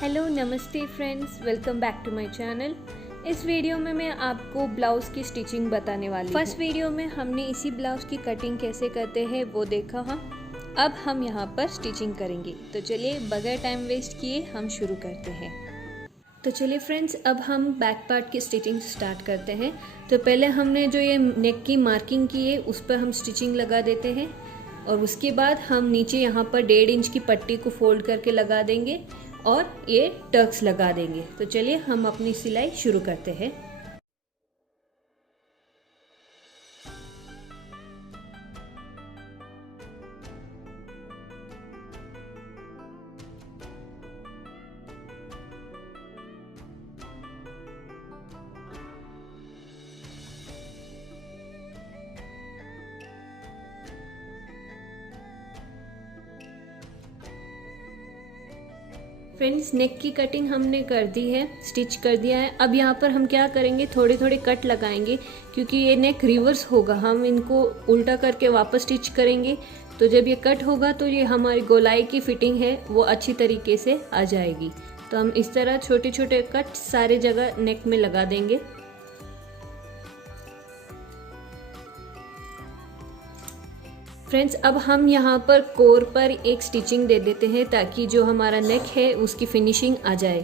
Hello नमस्ते friends, welcome back to my channel. इस वीडियो में मैं आपको ब्लाउज़ की स्टिचिंग बताने वाली हूँ। फर्स्ट वीडियो में हमने इसी ब्लाउज़ की कटिंग कैसे करते हैं वो देखा। अब हम यहाँ पर स्टिचिंग करेंगे, तो चलिए बगैर टाइम वेस्ट किए हम शुरू करते हैं। तो चलिए फ्रेंड्स, अब हम बैक पार्ट की स्टिचिंग स्टार्ट करते हैं। तो पहले हमने जो ये नेक की मार्किंग की है उस पर हम स्टिचिंग लगा देते हैं और उसके बाद हम नीचे यहाँ पर 1.5 इंच की पट्टी को फोल्ड करके लगा देंगे और ये टक्स लगा देंगे। तो चलिए हम अपनी सिलाई शुरू करते हैं। फ्रेंड्स, नेक की कटिंग हमने कर दी है, स्टिच कर दिया है। अब यहाँ पर हम क्या करेंगे, थोड़े थोड़े कट लगाएंगे क्योंकि ये नेक रिवर्स होगा। हम इनको उल्टा करके वापस स्टिच करेंगे, तो जब ये कट होगा तो ये हमारी गोलाई की फिटिंग है वो अच्छी तरीके से आ जाएगी। तो हम इस तरह छोटे छोटे कट सारे जगह नेक में लगा देंगे। फ्रेंड्स, अब हम यहाँ पर कोर पर एक स्टिचिंग दे देते हैं ताकि जो हमारा नेक है उसकी फिनिशिंग आ जाए।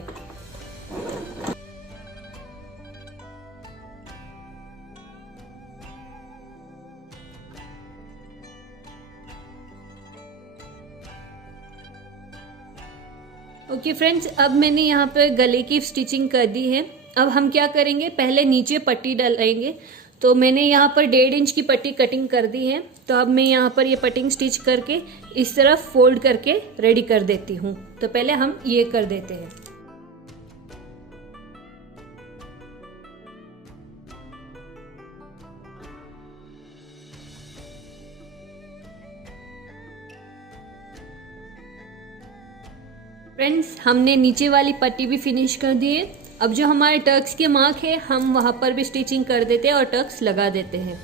ओके फ्रेंड्स, अब मैंने यहाँ पर गले की स्टिचिंग कर दी है। अब हम क्या करेंगे, पहले नीचे पट्टी डालेंगे। तो मैंने यहाँ पर 1.5 इंच की पट्टी कटिंग कर दी है। तो अब मैं यहाँ पर ये पटिंग स्टिच करके इस तरफ फोल्ड करके रेडी कर देती हूँ। तो पहले हम ये कर देते हैं। फ्रेंड्स, हमने नीचे वाली पट्टी भी फिनिश कर दी है। अब जो हमारे टक्स के मार्क है हम वहां पर भी स्टिचिंग कर देते हैं और टक्स लगा देते हैं।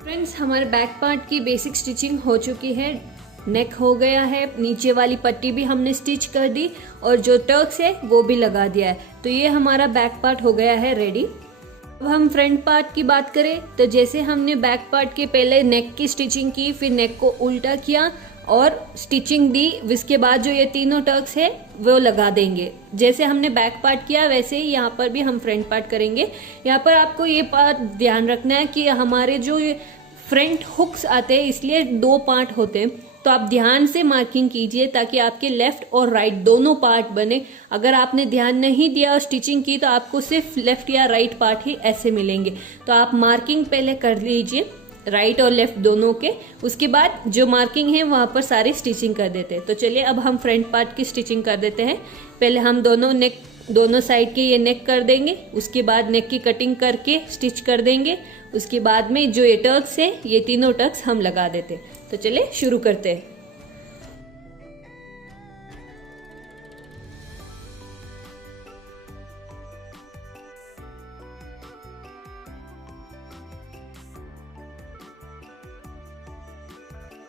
फ्रेंड्स, हमारे बैक पार्ट की बेसिक स्टिचिंग हो चुकी है। नेक हो गया है, नीचे वाली पट्टी भी हमने स्टिच कर दी और जो टक्स है वो भी लगा दिया है। तो ये हमारा बैक पार्ट हो गया है रेडी। अब हम फ्रंट पार्ट की बात करें तो जैसे हमने बैक पार्ट के पहले नेक की स्टिचिंग की, फिर नेक को उल्टा किया और स्टिचिंग दी, इसके बाद जो ये तीनों टक्स है वो लगा देंगे। जैसे हमने बैक पार्ट किया वैसे ही यहाँ पर भी हम फ्रंट पार्ट करेंगे। यहाँ पर आपको ये बात ध्यान रखना है कि हमारे जो फ्रंट हुक्स आते हैं इसलिए 2 पार्ट होते हैं, तो आप ध्यान से मार्किंग कीजिए ताकि आपके लेफ्ट और राइट दोनों पार्ट बने। अगर आपने ध्यान नहीं दिया और स्टिचिंग की तो आपको सिर्फ लेफ्ट या राइट पार्ट ही ऐसे मिलेंगे। तो आप मार्किंग पहले कर लीजिए राइट और लेफ्ट दोनों के, उसके बाद जो मार्किंग है वहां पर सारी स्टिचिंग कर देते हैं। तो चलिए अब हम फ्रंट पार्ट की स्टिचिंग कर देते हैं। पहले हम दोनों साइड के ये नेक कर देंगे, उसके बाद नेक की कटिंग करके स्टिच कर देंगे। उसके बाद में जो ये टक्स है ये तीनों टक्स हम लगा देते हैं। तो चलिए शुरू करते हैं।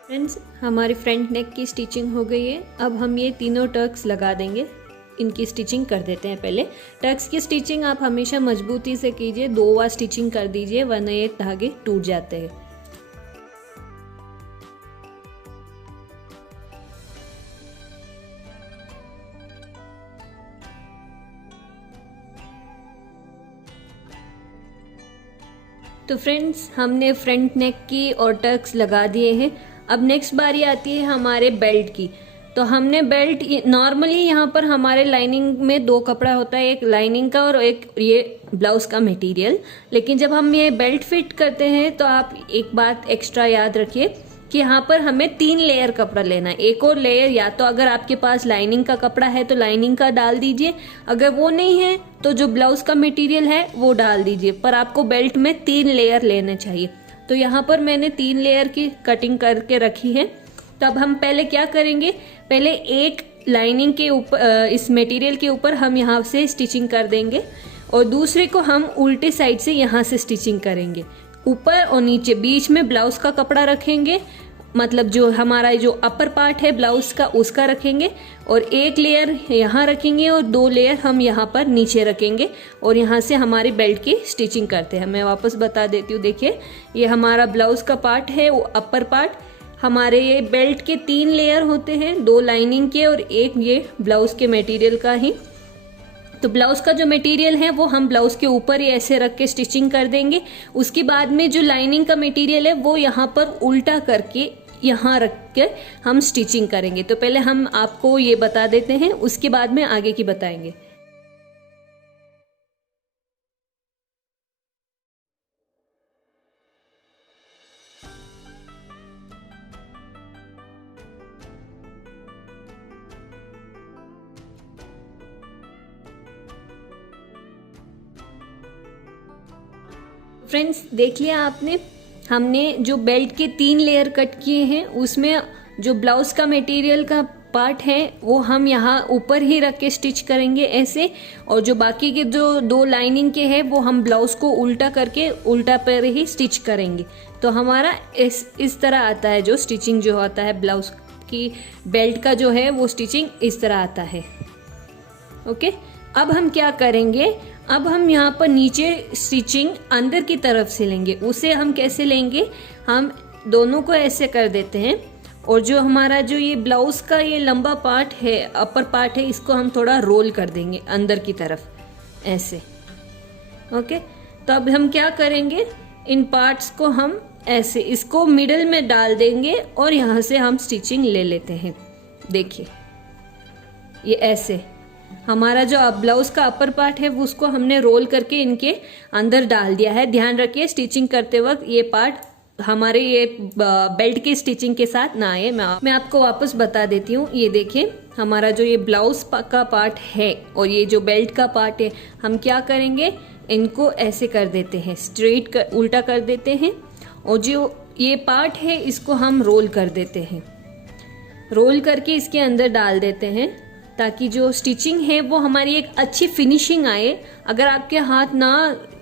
फ्रेंड्स, हमारी फ्रंट नेक की स्टिचिंग हो गई है। अब हम ये तीनों टक्स लगा देंगे, इनकी स्टिचिंग कर देते हैं। पहले टक्स की स्टिचिंग आप हमेशा मजबूती से कीजिए, 2 बार स्टिचिंग कर दीजिए वरना ये धागे टूट जाते हैं। तो फ्रेंड्स, हमने फ्रंट नेक की और टक्स लगा दिए हैं। अब नेक्स्ट बारी आती है हमारे बेल्ट की। तो हमने बेल्ट नॉर्मली यहाँ पर हमारे लाइनिंग में 2 कपड़ा होता है, एक लाइनिंग का और एक ये ब्लाउज का मटेरियल। लेकिन जब हम ये बेल्ट फिट करते हैं तो आप एक बात एक्स्ट्रा याद रखिए कि यहाँ पर हमें 3 लेयर कपड़ा लेना है। एक और लेयर या तो अगर आपके पास लाइनिंग का कपड़ा है तो लाइनिंग का डाल दीजिए, अगर वो नहीं है तो जो ब्लाउज का मटेरियल है वो डाल दीजिए। पर आपको बेल्ट में 3 लेयर लेने चाहिए। तो यहाँ पर मैंने 3 लेयर की कटिंग करके रखी है। तब हम पहले क्या करेंगे, पहले एक लाइनिंग के ऊपर इस मटेरियल के ऊपर हम यहाँ से स्टिचिंग कर देंगे और दूसरे को हम उल्टे साइड से यहाँ से स्टिचिंग करेंगे। ऊपर और नीचे बीच में ब्लाउज का कपड़ा रखेंगे, मतलब जो हमारा जो अपर पार्ट है ब्लाउज का उसका रखेंगे, और एक लेयर यहाँ रखेंगे और 2 लेयर हम यहाँ पर नीचे रखेंगे, और यहाँ से हमारी बेल्ट की स्टिचिंग करते हैं। मैं वापस बता देती हूँ, देखिए ये हमारा ब्लाउज का पार्ट है, वो अपर पार्ट। हमारे ये बेल्ट के 3 लेयर होते हैं, 2 लाइनिंग के और एक ये ब्लाउज के मटेरियल का ही। तो ब्लाउज का जो मटेरियल है वो हम ब्लाउज के ऊपर ही ऐसे रख के स्टिचिंग कर देंगे। उसके बाद में जो लाइनिंग का मटेरियल है वो यहाँ पर उल्टा करके यहाँ रख के हम स्टिचिंग करेंगे। तो पहले हम आपको ये बता देते हैं, उसके बाद में आगे की बताएंगे। फ्रेंड्स देख लिया आपने, हमने जो बेल्ट के 3 लेयर कट किए हैं उसमें जो ब्लाउज का मटेरियल का पार्ट है वो हम यहाँ ऊपर ही रख के स्टिच करेंगे ऐसे, और जो बाकी के जो 2 लाइनिंग के हैं वो हम ब्लाउज को उल्टा करके उल्टा पर ही स्टिच करेंगे। तो हमारा इस तरह आता है जो स्टिचिंग जो आता है ब्लाउज की बेल्ट का जो है वो स्टिचिंग इस तरह आता है। ओके, अब हम क्या करेंगे, अब हम यहाँ पर नीचे स्टिचिंग अंदर की तरफ से लेंगे। उसे हम कैसे लेंगे, हम दोनों को ऐसे कर देते हैं, और जो हमारा जो ये ब्लाउज का ये लंबा पार्ट है, अपर पार्ट है, इसको हम थोड़ा रोल कर देंगे अंदर की तरफ ऐसे। ओके, तो अब हम क्या करेंगे, इन पार्ट्स को हम ऐसे इसको मिडल में डाल देंगे और यहाँ से हम स्टिचिंग ले लेते हैं। देखिए ये ऐसे हमारा जो ब्लाउज का अपर पार्ट है वो उसको हमने रोल करके इनके अंदर डाल दिया है। ध्यान रखिए स्टिचिंग करते वक्त ये पार्ट हमारे ये बेल्ट की स्टिचिंग के साथ ना आए। मैं आपको वापस बता देती हूँ। ये देखिए हमारा जो ये ब्लाउज का पार्ट है और ये जो बेल्ट का पार्ट है, हम क्या करेंगे, इनको ऐसे कर देते हैं, स्ट्रेट उल्टा कर देते हैं, और जो ये पार्ट है इसको हम रोल कर देते हैं। रोल करके इसके अंदर डाल देते हैं ताकि जो स्टिचिंग है वो हमारी एक अच्छी फिनिशिंग आए। अगर आपके हाथ ना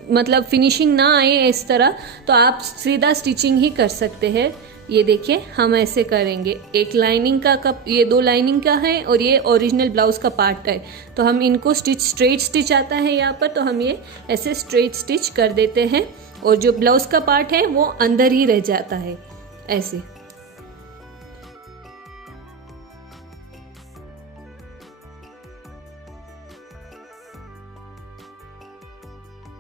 मतलब फिनिशिंग ना आए इस तरह, तो आप सीधा स्टिचिंग ही कर सकते हैं। ये देखिए हम ऐसे करेंगे, एक लाइनिंग का कप, ये 2 लाइनिंग का है और ये ओरिजिनल ब्लाउज का पार्ट है, तो हम इनको स्ट्रेट स्टिच आता है यहाँ पर, तो हम ये ऐसे स्ट्रेट स्टिच कर देते हैं, और जो ब्लाउज का पार्ट है वो अंदर ही रह जाता है ऐसे।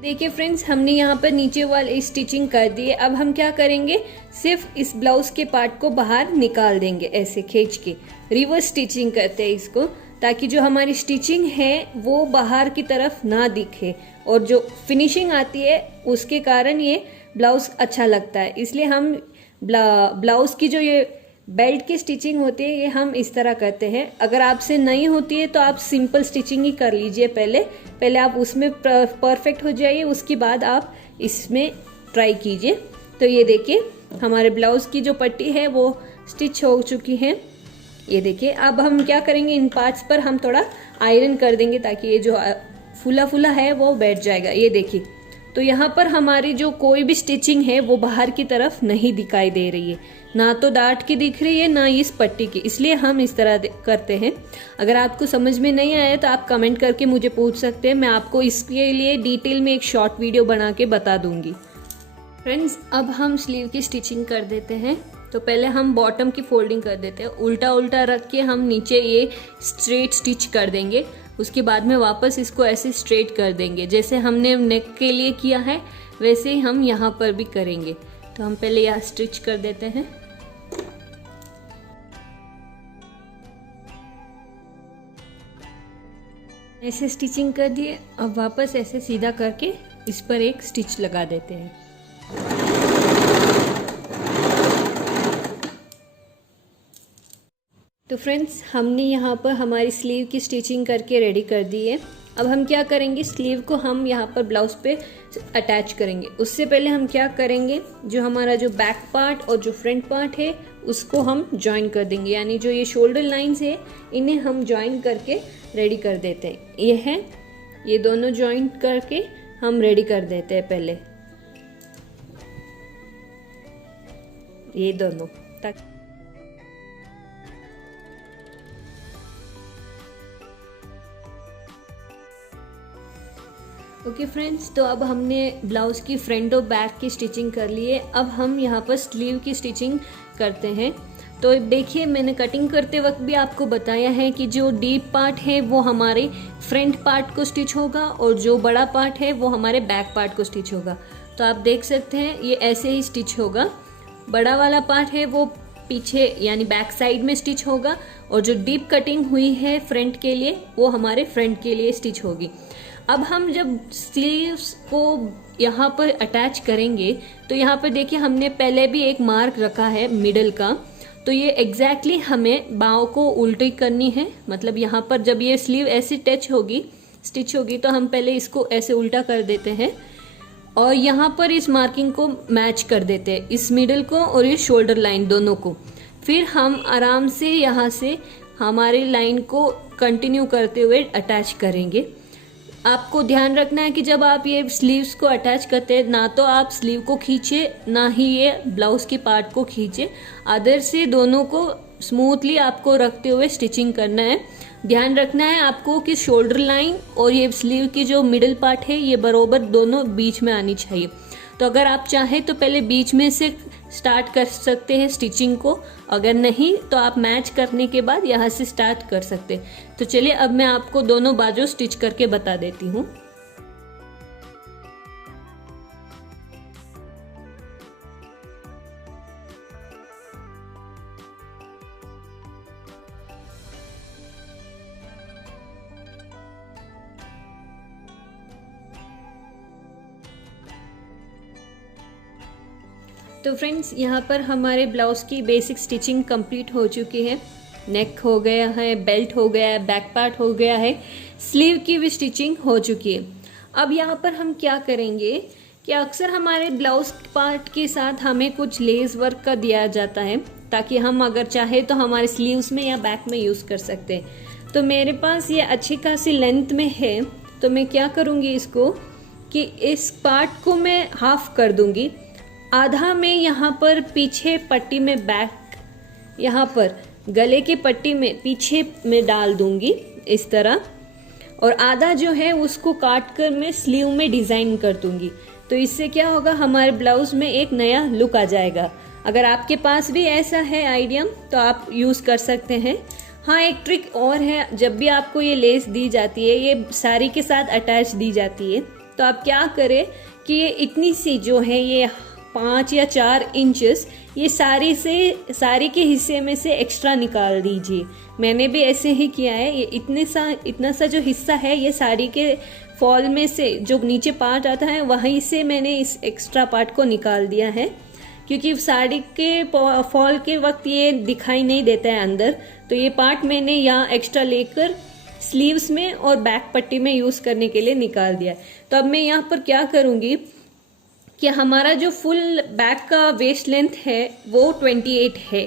देखिए फ्रेंड्स, हमने यहाँ पर नीचे वाली स्टिचिंग कर दी है। अब हम क्या करेंगे, सिर्फ इस ब्लाउज के पार्ट को बाहर निकाल देंगे ऐसे खींच के। रिवर्स स्टिचिंग करते हैं इसको, ताकि जो हमारी स्टिचिंग है वो बाहर की तरफ ना दिखे, और जो फिनिशिंग आती है उसके कारण ये ब्लाउज अच्छा लगता है। इसलिए हम ब्लाउज की जो ये बेल्ट की स्टिचिंग होती है ये हम इस तरह करते हैं। अगर आपसे नहीं होती है तो आप सिंपल स्टिचिंग ही कर लीजिए, पहले आप उसमें परफेक्ट हो जाइए, उसके बाद आप इसमें ट्राई कीजिए। तो ये देखिए हमारे ब्लाउज की जो पट्टी है वो स्टिच हो चुकी है। ये देखिए अब हम क्या करेंगे, इन पार्ट्स पर हम थोड़ा आयरन कर देंगे ताकि ये जो फूला फूला है वो बैठ जाएगा। ये देखिए, तो यहाँ पर हमारी जो कोई भी स्टिचिंग है वो बाहर की तरफ नहीं दिखाई दे रही है, ना तो डार्ट की दिख रही है ना इस पट्टी की, इसलिए हम इस तरह करते हैं। अगर आपको समझ में नहीं आया तो आप कमेंट करके मुझे पूछ सकते हैं, मैं आपको इसके लिए डिटेल में एक शॉर्ट वीडियो बना के बता दूंगी। फ्रेंड्स अब हम स्लीव की स्टिचिंग कर देते हैं। तो पहले हम बॉटम की फोल्डिंग कर देते हैं, उल्टा उल्टा रख के हम नीचे ये स्ट्रेट स्टिच कर देंगे। उसके बाद में वापस इसको ऐसे स्ट्रेट कर देंगे, जैसे हमने नेक के लिए किया है वैसे ही हम यहाँ पर भी करेंगे। तो हम पहले यहाँ स्टिच कर देते हैं। ऐसे स्टिचिंग कर दिए, अब वापस ऐसे सीधा करके इस पर एक स्टिच लगा देते हैं। तो फ्रेंड्स हमने यहाँ पर हमारी स्लीव की स्टिचिंग करके रेडी कर दी है। अब हम क्या करेंगे, स्लीव को हम यहाँ पर ब्लाउज पे अटैच करेंगे। उससे पहले हम क्या करेंगे, जो हमारा जो बैक पार्ट और जो फ्रंट पार्ट है उसको हम ज्वाइन कर देंगे, यानी जो ये शोल्डर लाइंस है इन्हें हम ज्वाइन करके रेडी कर देते हैं। ये है ये दोनों जॉइंट करके हम रेडी कर देते हैं पहले, ये दोनों तक। ओके फ्रेंड्स, तो अब हमने ब्लाउज़ की फ्रंट और बैक की स्टिचिंग कर ली है। अब हम यहाँ पर स्लीव की स्टिचिंग करते हैं। तो देखिए, मैंने कटिंग करते वक्त भी आपको बताया है कि जो डीप पार्ट है वो हमारे फ्रंट पार्ट को स्टिच होगा और जो बड़ा पार्ट है वो हमारे बैक पार्ट को स्टिच होगा। तो आप देख सकते हैं ये ऐसे ही स्टिच होगा। बड़ा वाला पार्ट है वो पीछे यानी बैक साइड में स्टिच होगा और जो डीप कटिंग हुई है फ्रंट के लिए वो हमारे फ्रंट के लिए स्टिच होगी। अब हम जब स्लीव्स को यहाँ पर अटैच करेंगे तो यहाँ पर देखिए हमने पहले भी एक मार्क रखा है मिडल का, तो ये एग्जैक्टली हमें बाँव को उल्टी करनी है। मतलब यहाँ पर जब ये स्लीव ऐसी टच होगी, स्टिच होगी, तो हम पहले इसको ऐसे उल्टा कर देते हैं और यहाँ पर इस मार्किंग को मैच कर देते हैं, इस मिडल को और ये शोल्डर लाइन दोनों को। फिर हम आराम से यहाँ से हमारी लाइन को कंटिन्यू करते हुए अटैच करेंगे। आपको ध्यान रखना है कि जब आप ये स्लीव्स को अटैच करते हैं ना तो आप स्लीव को खींचे ना ही ये ब्लाउज के पार्ट को खींचे, अदर से दोनों को स्मूथली आपको रखते हुए स्टिचिंग करना है। ध्यान रखना है आपको कि शोल्डर लाइन और ये स्लीव की जो मिडिल पार्ट है ये बरोबर दोनों बीच में आनी चाहिए। तो अगर आप चाहें तो पहले बीच में से स्टार्ट कर सकते हैं स्टिचिंग को, अगर नहीं तो आप मैच करने के बाद यहाँ से स्टार्ट कर सकते हैं। तो चलिए अब मैं आपको दोनों बाजू स्टिच करके बता देती हूँ। तो फ्रेंड्स, यहाँ पर हमारे ब्लाउज की बेसिक स्टिचिंग कंप्लीट हो चुकी है। नेक हो गया है, बेल्ट हो गया है, बैक पार्ट हो गया है, स्लीव की भी स्टिचिंग हो चुकी है। अब यहाँ पर हम क्या करेंगे कि अक्सर हमारे ब्लाउज पार्ट के साथ हमें कुछ लेस वर्क का दिया जाता है ताकि हम अगर चाहे तो हमारे स्लीव्स में या बैक में यूज़ कर सकते हैं। तो मेरे पास ये अच्छी खासी लेंथ में है, तो मैं क्या करूँगी इसको कि इस पार्ट को मैं हाफ कर दूँगी। आधा में यहाँ पर पीछे पट्टी में बैक, यहाँ पर गले की पट्टी में पीछे में डाल दूंगी इस तरह, और आधा जो है उसको काट कर मैं स्लीव में डिज़ाइन कर दूंगी। तो इससे क्या होगा, हमारे ब्लाउज में एक नया लुक आ जाएगा। अगर आपके पास भी ऐसा है आइडिया तो आप यूज़ कर सकते हैं। हाँ, एक ट्रिक और है, जब भी आपको ये लेस दी जाती है, ये साड़ी के साथ अटैच दी जाती है, तो आप क्या करें कि ये इतनी सी जो है ये 5 या 4 इंचेस ये साड़ी के हिस्से में से एक्स्ट्रा निकाल दीजिए। मैंने भी ऐसे ही किया है। ये इतना सा जो हिस्सा है ये साड़ी के फॉल में से जो नीचे पार्ट आता है वहीं से मैंने इस एक्स्ट्रा पार्ट को निकाल दिया है, क्योंकि साड़ी के फॉल के वक्त ये दिखाई नहीं देता है अंदर। तो ये पार्ट मैंने यहाँ एक्स्ट्रा लेकर स्लीव्स में और बैक पट्टी में यूज़ करने के लिए निकाल दिया। तो अब मैं यहाँ पर क्या करूँगी कि हमारा जो फुल बैक का वेस्ट लेंथ है वो 28 है,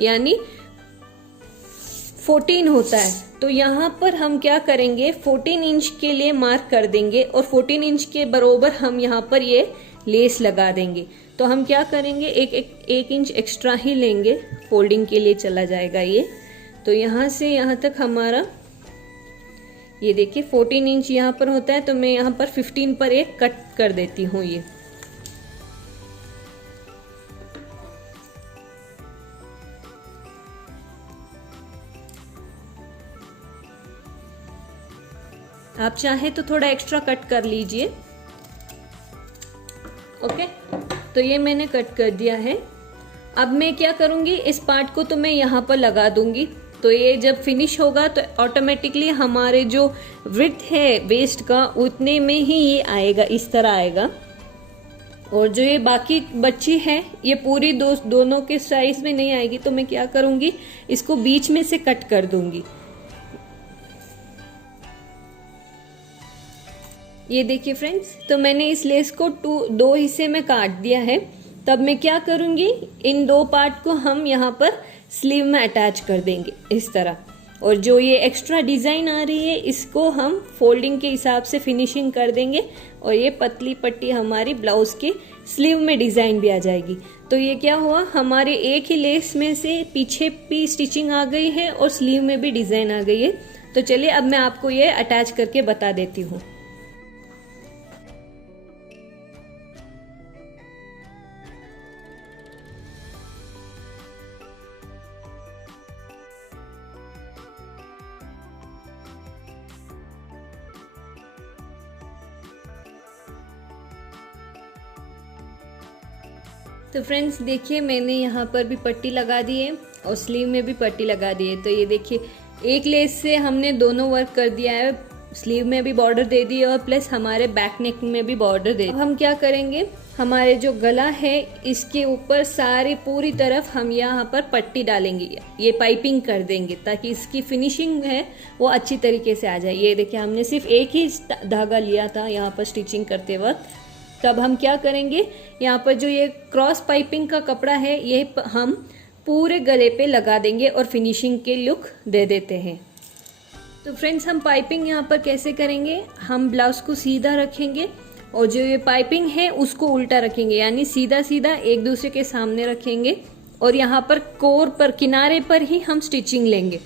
यानी 14 होता है। तो यहाँ पर हम क्या करेंगे, 14 इंच के लिए मार्क कर देंगे और 14 इंच के बरोबर हम यहाँ पर ये लेस लगा देंगे। तो हम क्या करेंगे, एक इंच एक्स्ट्रा ही लेंगे, फोल्डिंग के लिए चला जाएगा ये। तो यहाँ से यहाँ तक हमारा ये देखिए 14 इंच यहाँ पर होता है, तो मैं यहाँ पर 15 पर एक कट कर देती हूँ। ये आप चाहे तो थोड़ा एक्स्ट्रा कट कर लीजिए। ओके, तो ये मैंने कट कर दिया है। अब मैं क्या करूंगी, इस पार्ट को तो मैं यहाँ पर लगा दूंगी। तो ये जब फिनिश होगा तो ऑटोमेटिकली हमारे जो विड्थ है वेस्ट का उतने में ही ये आएगा, इस तरह आएगा। और जो ये बाकी बच्ची है ये पूरी दोनों के साइज में नहीं आएगी। तो मैं क्या करूंगी, इसको बीच में से कट कर दूंगी। ये देखिए फ्रेंड्स, तो मैंने इस लेस को 2 हिस्से में काट दिया है। तब मैं क्या करूंगी, इन 2 पार्ट को हम यहाँ पर स्लीव में अटैच कर देंगे इस तरह। और जो ये एक्स्ट्रा डिजाइन आ रही है इसको हम फोल्डिंग के हिसाब से फिनिशिंग कर देंगे और ये पतली पट्टी हमारी ब्लाउज के स्लीव में डिजाइन भी आ जाएगी। तो ये क्या हुआ, हमारे एक ही लेस में से पीछे भी स्टिचिंग आ गई है और स्लीव में भी डिजाइन आ गई है। तो चलिए अब मैं आपको ये अटैच करके बता देती हूँ। तो फ्रेंड्स देखिए, मैंने यहाँ पर भी पट्टी लगा दी है और स्लीव में भी पट्टी लगा दी है। तो ये देखिए, एक लेस से हमने दोनों वर्क कर दिया है, स्लीव में भी बॉर्डर दे दी और प्लस हमारे बैक नेक में भी बॉर्डर दे। अब हम क्या करेंगे, हमारे जो गला है इसके ऊपर सारी पूरी तरफ हम यहाँ पर पट्टी डालेंगे, ये पाइपिंग कर देंगे ताकि इसकी फिनिशिंग है वो अच्छी तरीके से आ जाए। ये देखिए, हमने सिर्फ एक ही धागा लिया था यहाँ पर स्टिचिंग करते वक्त। तब हम क्या करेंगे, यहाँ पर जो ये क्रॉस पाइपिंग का कपड़ा है ये हम पूरे गले पे लगा देंगे और फिनिशिंग के लुक दे देते हैं। तो फ्रेंड्स, हम पाइपिंग यहाँ पर कैसे करेंगे, हम ब्लाउज को सीधा रखेंगे और जो ये पाइपिंग है उसको उल्टा रखेंगे, यानी सीधा सीधा एक दूसरे के सामने रखेंगे और यहाँ पर कोर पर किनारे पर ही हम स्टिचिंग लेंगे।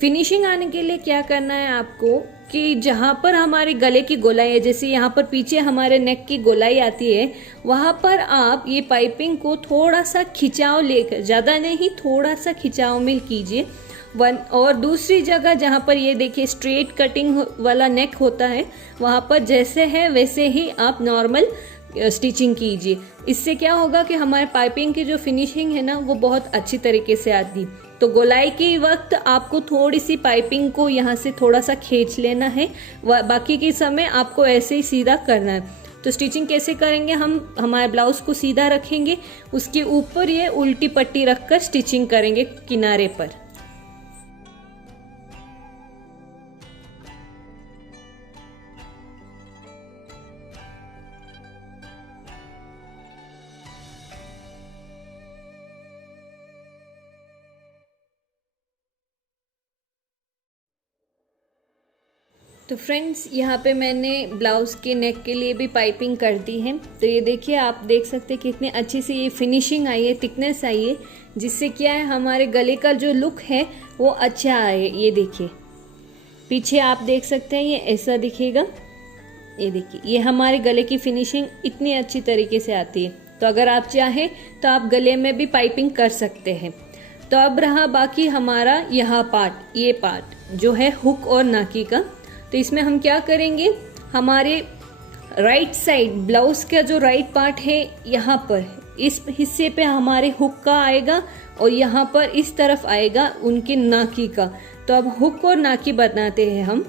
फिनिशिंग आने के लिए क्या करना है आपको कि जहाँ पर हमारे गले की गोलाई है, जैसे यहाँ पर पीछे हमारे नेक की गोलाई आती है, वहाँ पर आप ये पाइपिंग को थोड़ा सा खिंचाव लेकर, ज़्यादा नहीं थोड़ा सा खिंचाव में कीजिए। और दूसरी जगह जहाँ पर ये देखिए स्ट्रेट कटिंग वाला नेक होता है, वहाँ पर जैसे है वैसे ही आप नॉर्मल स्टिचिंग कीजिए। इससे क्या होगा कि हमारे पाइपिंग की जो फिनिशिंग है ना वो बहुत अच्छी तरीके से आती। तो गोलाई के वक्त आपको थोड़ी सी पाइपिंग को यहाँ से थोड़ा सा खींच लेना है, बाकी के समय आपको ऐसे ही सीधा करना है। तो स्टिचिंग कैसे करेंगे, हम हमारे ब्लाउज को सीधा रखेंगे, उसके ऊपर ये उल्टी पट्टी रखकर स्टिचिंग करेंगे किनारे पर। तो फ्रेंड्स, यहाँ पे मैंने ब्लाउज के नेक के लिए भी पाइपिंग कर दी है। तो ये देखिए, आप देख सकते हैं कितने अच्छी से ये फिनिशिंग आई है, थिकनेस आई है, जिससे क्या है हमारे गले का जो लुक है वो अच्छा आए। ये देखिए, पीछे आप देख सकते हैं ये ऐसा दिखेगा। ये देखिए, ये हमारे गले की फिनिशिंग इतनी अच्छी तरीके से आती है। तो अगर आप चाहें तो आप गले में भी पाइपिंग कर सकते हैं। तो अब रहा बाकी हमारा यहाँ पार्ट, ये पार्ट जो है हुक और नाकी का। तो इसमें हम क्या करेंगे, हमारे राइट साइड ब्लाउज का जो राइट पार्ट है यहाँ पर इस हिस्से पे हमारे हुक का आएगा और यहाँ पर इस तरफ आएगा उनकी नाकी का। तो अब हुक और नाकी बनाते हैं हम।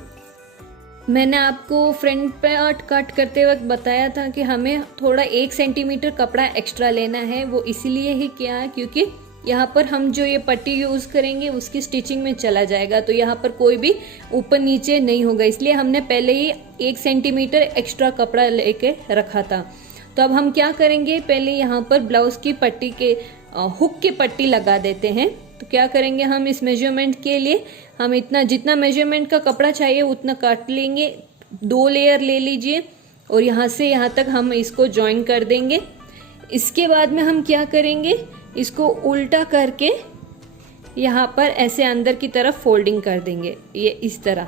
मैंने आपको फ्रंट पार्ट कट करते वक्त बताया था कि हमें थोड़ा 1 सेंटीमीटर कपड़ा एक्स्ट्रा लेना है। वो इसीलिए ही किया है क्योंकि यहाँ पर हम जो ये पट्टी यूज करेंगे उसकी स्टिचिंग में चला जाएगा, तो यहाँ पर कोई भी ऊपर नीचे नहीं होगा, इसलिए हमने पहले ही 1 सेंटीमीटर एक्स्ट्रा कपड़ा लेके रखा था। तो अब हम क्या करेंगे, पहले यहाँ पर ब्लाउज की पट्टी के हुक की पट्टी लगा देते हैं। तो क्या करेंगे, हम इस मेजरमेंट के लिए हम इतना जितना मेजरमेंट का कपड़ा चाहिए उतना काट लेंगे, 2 लेयर ले लीजिए और यहाँ से यहाँ तक हम इसको ज्वाइन कर देंगे। इसके बाद में हम क्या करेंगे, इसको उल्टा करके यहाँ पर ऐसे अंदर की तरफ फोल्डिंग कर देंगे, ये इस तरह।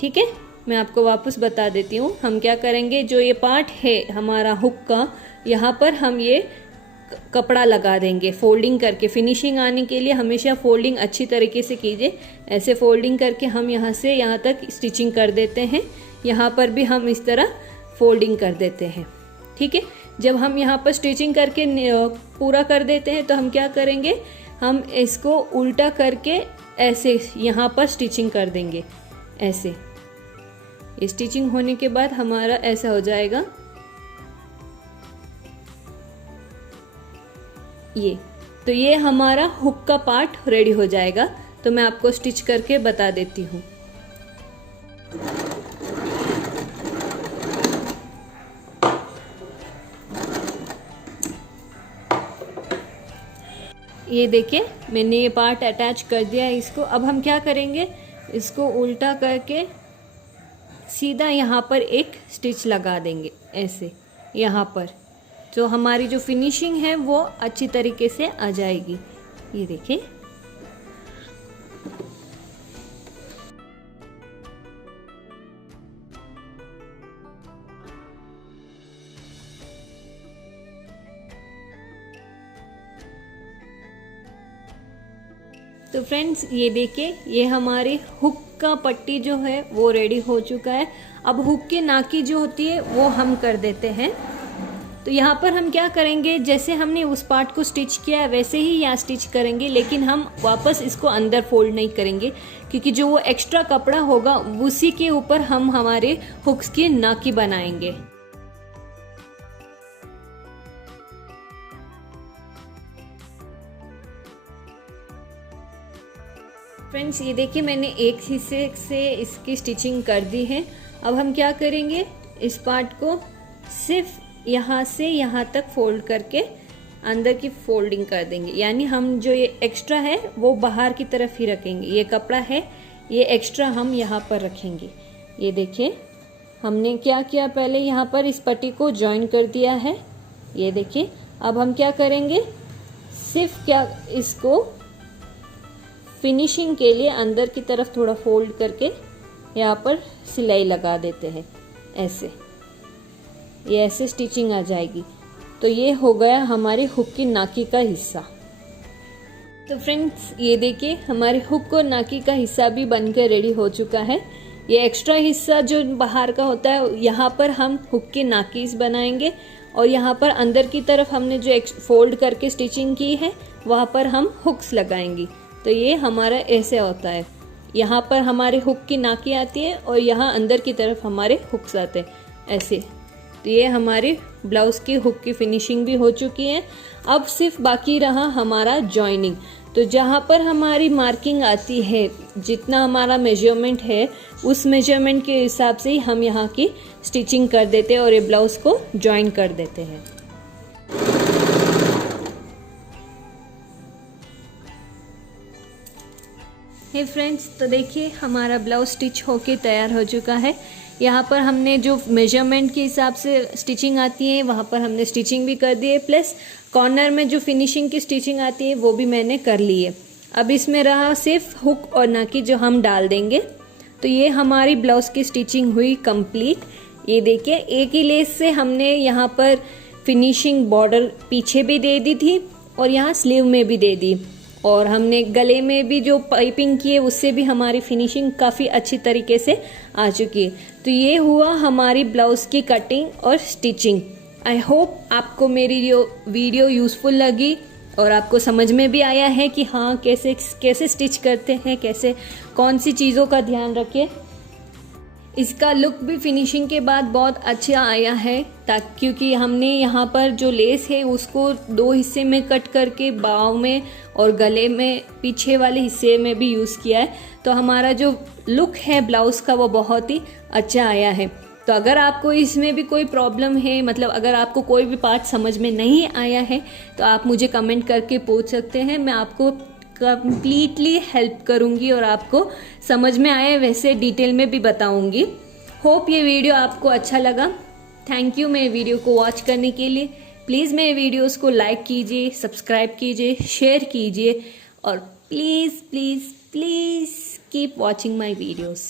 ठीक है, मैं आपको वापस बता देती हूँ। हम क्या करेंगे, जो ये पार्ट है हमारा हुक का, यहाँ पर हम ये कपड़ा लगा देंगे फोल्डिंग करके। फिनिशिंग आने के लिए हमेशा फोल्डिंग अच्छी तरीके से कीजिए। ऐसे फोल्डिंग करके हम यहाँ से यहाँ तक स्टिचिंग कर देते हैं। यहाँ पर भी हम इस तरह फोल्डिंग कर देते हैं। ठीक है, जब हम यहाँ पर स्टिचिंग करके पूरा कर देते हैं तो हम क्या करेंगे, हम इसको उल्टा करके ऐसे यहाँ पर स्टिचिंग कर देंगे। ऐसे स्टिचिंग होने के बाद हमारा ऐसा हो जाएगा ये। तो ये हमारा हुक का पार्ट रेडी हो जाएगा। तो मैं आपको स्टिच करके बता देती हूँ। ये देखिए मैंने ये पार्ट अटैच कर दिया है इसको। अब हम क्या करेंगे, इसको उल्टा करके सीधा यहाँ पर एक स्टिच लगा देंगे ऐसे यहाँ पर, तो हमारी जो फिनिशिंग है वो अच्छी तरीके से आ जाएगी। ये देखिए तो फ्रेंड्स ये देखिए ये हमारी हुक का पट्टी जो है वो रेडी हो चुका है। अब हुक की नाकी जो होती है वो हम कर देते हैं। तो यहाँ पर हम क्या करेंगे, जैसे हमने उस पार्ट को स्टिच किया है वैसे ही यहाँ स्टिच करेंगे, लेकिन हम वापस इसको अंदर फोल्ड नहीं करेंगे, क्योंकि जो वो एक्स्ट्रा कपड़ा होगा उसी के ऊपर हम हमारे हुक्स की नाकी बनाएंगे। फ्रेंड्स ये देखिए मैंने एक हिस्से से इसकी स्टिचिंग कर दी है। अब हम क्या करेंगे, इस पार्ट को सिर्फ यहाँ से यहाँ तक फोल्ड करके अंदर की फोल्डिंग कर देंगे, यानी हम जो ये एक्स्ट्रा है वो बाहर की तरफ ही रखेंगे। ये कपड़ा है, ये एक्स्ट्रा हम यहाँ पर रखेंगे। ये देखिए हमने क्या किया, पहले यहाँ पर इस पट्टी को जॉइन कर दिया है। ये देखिए अब हम क्या करेंगे, सिर्फ क्या इसको फिनिशिंग के लिए अंदर की तरफ थोड़ा फोल्ड करके यहाँ पर सिलाई लगा देते हैं ऐसे, ये ऐसे स्टिचिंग आ जाएगी। तो ये हो गया हमारी हुक की नाकी का हिस्सा। तो फ्रेंड्स ये देखिए हमारे हुक और नाकी का हिस्सा भी बनकर रेडी हो चुका है। ये एक्स्ट्रा हिस्सा जो बाहर का होता है यहाँ पर हम हुक की नाकीज बनाएंगे, और यहाँ पर अंदर की तरफ हमने जो फोल्ड करके स्टिचिंग की है वहाँ पर हम हुक्स लगाएंगे। तो ये हमारा ऐसे होता है, यहाँ पर हमारे हुक की नाकी आती है और यहाँ अंदर की तरफ हमारे हुक्स आते हैं ऐसे। तो ये हमारी ब्लाउज की हुक की फिनिशिंग भी हो चुकी है। अब सिर्फ बाकी रहा हमारा जॉइनिंग। तो जहाँ पर हमारी मार्किंग आती है, जितना हमारा मेजरमेंट है उस मेजरमेंट के हिसाब से ही हम यहाँ की स्टिचिंग कर देते हैं और ये ब्लाउज को जॉइन कर देते हैं। हे फ्रेंड्स तो देखिए हमारा ब्लाउज स्टिच होके तैयार हो चुका है। यहाँ पर हमने जो मेजरमेंट के हिसाब से स्टिचिंग आती है वहाँ पर हमने स्टिचिंग भी कर दी है, प्लस कॉर्नर में जो फिनिशिंग की स्टिचिंग आती है वो भी मैंने कर ली है। अब इसमें रहा सिर्फ हुक और नाकी जो हम डाल देंगे। तो ये हमारी ब्लाउज की स्टिचिंग हुई कंप्लीट। ये देखिए एक ही लेस से हमने यहाँ पर फिनिशिंग बॉर्डर पीछे भी दे दी थी और यहाँ स्लीव में भी दे दी, और हमने गले में भी जो पाइपिंग की है उससे भी हमारी फिनिशिंग काफ़ी अच्छी तरीके से आ चुकी है। तो ये हुआ हमारी ब्लाउज़ की कटिंग और स्टिचिंग। आई होप आपको मेरी वीडियो यूज़फुल लगी और आपको समझ में भी आया है कि हाँ कैसे स्टिच करते हैं, कैसे कौन सी चीज़ों का ध्यान रखें। इसका लुक भी फिनिशिंग के बाद बहुत अच्छा आया है, क्योंकि हमने यहाँ पर जो लेस है उसको दो हिस्से में कट करके बाँव में और गले में पीछे वाले हिस्से में भी यूज़ किया है। तो हमारा जो लुक है ब्लाउज़ का वो बहुत ही अच्छा आया है। तो अगर आपको इसमें भी कोई प्रॉब्लम है, मतलब अगर आपको कोई भी पार्ट समझ में नहीं आया है तो आप मुझे कमेंट करके पूछ सकते हैं। मैं आपको कंप्लीटली हेल्प करूंगी और आपको समझ में आए वैसे डिटेल में भी बताऊंगी। होप ये वीडियो आपको अच्छा लगा। थैंक यू मेरे वीडियो को वॉच करने के लिए। प्लीज़ मेरे वीडियोस को लाइक कीजिए, सब्सक्राइब कीजिए, शेयर कीजिए और please please please keep watching my videos.